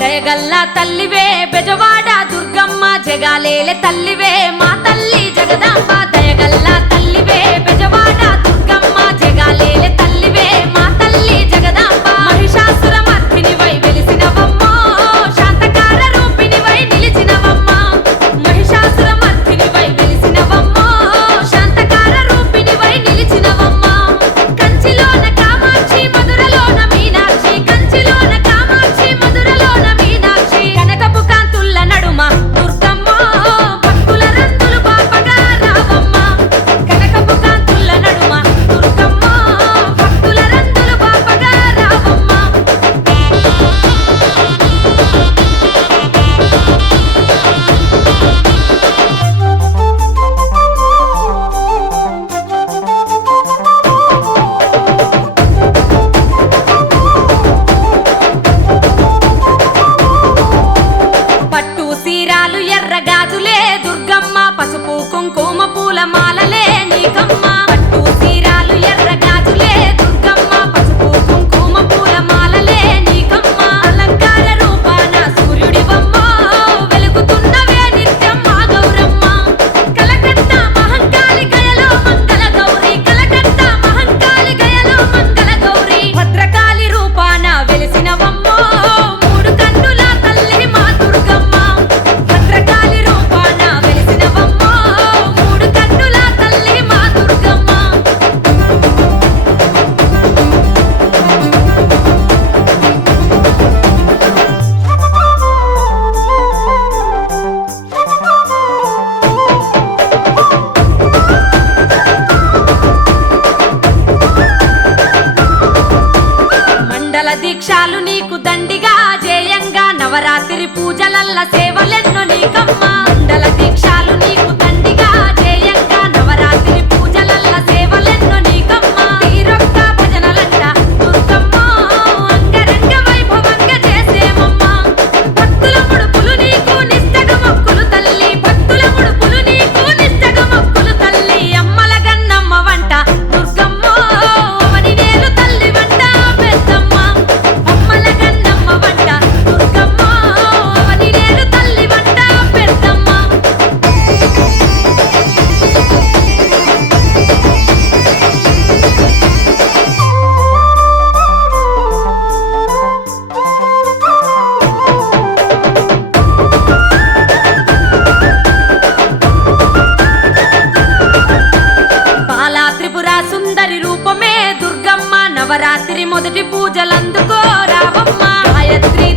దయగల్ల తల్లివే బెజవాడ దుర్గమ్మ జగాలేలే తల్లివే మా తల్లి జగదాంబ దయగల్ల తల్లివే బెజవాడ దుర్గమ్మ జగాలేలే తల్లివే మా తల్లి జగదాంబ మహిషాసుర మర్దినివై వెలిసినవమ్మో శాంతకార రూపిణివై నిలిచినవమ్మ మహిషాసుర మర్దినివై వెలిసినవమ్మో శాంతకార రూపిణివై నిలిచినవమ్మ కంచిలోన కామాక్షి మధురలోన మీనాక్షి కంచిలోన కామాక్షి మధురలోన మీనాక్షి కనకపు కాంతుల్ల నడుమ దుర్గమ్మ భక్తుల రందులు బాపగా రావమ్మ కనకపు కాంతుల్ల నడుమ దుర్గమ్మ భక్తుల రందులు బాపగా రావమ్మ పట్టు సీరాలు ఎర్ర గాజులే దుర్గమ్మ పసుపు కుంకుమ పూల మాలలే నీకమ్మ పట్టు సీరాలు ఎర్ర గాజులే దుర్గమ్మ పసుపు కుంకుమ పూల మాలలే నీకమ్మ అలంకార రూపాన సూర్యుడివమ్మో వెలుగుతున్నవే నిత్యం మా గౌరమ్మ కలకత్తా మహంకాళి గయలో మంగళ గౌరి కలకత్తా మహంకాళి గయలో మంగళ గౌరి భద్రకాళి రూపాన వెలిసినవమ్మో మూడు కన్నుల తల్లి మా దుర్గమ్మ భద్రకాళి రూపాన వెలిసినవమ్మో మూడు కన్నుల తల్లి మా దుర్గమ్మ మండల దీక్షాలు నీకు దండిగా జేయంగా నవరాత్రి పూజలల్ల సేవలెన్నో నీకమ్మ మండల దీక్షాలు నీకు దండిగా జేయంగా నవరాత్రి పూజలల్ల సేవలెన్నో నీకమ్మ తీరొక్క భజనలంట దుర్గమ్మ అంగరంగ వైభవంగా చేసేమమ్మ భక్తుల ముడుపులు నీకు నిష్టగ మొక్కులు తల్లి భక్తుల ముడుపులు నీకు నిష్టగ మొక్కులు తల్లి అమ్మల గన్నమ్మ వంట దుర్గమ్మ అవని నేలు తల్లి వంట పెద్దమ్మ అమ్మల గన్నమ్మ వంట దుర్గమ్మ అవని నేలు తల్లి వంట పెద్దమ్మ బాలా త్రిపుర సుందరి రూపమే దుర్గమ్మ నవరాత్రి మొదటి పూజలందుకో రావమ్మ గాయత్రి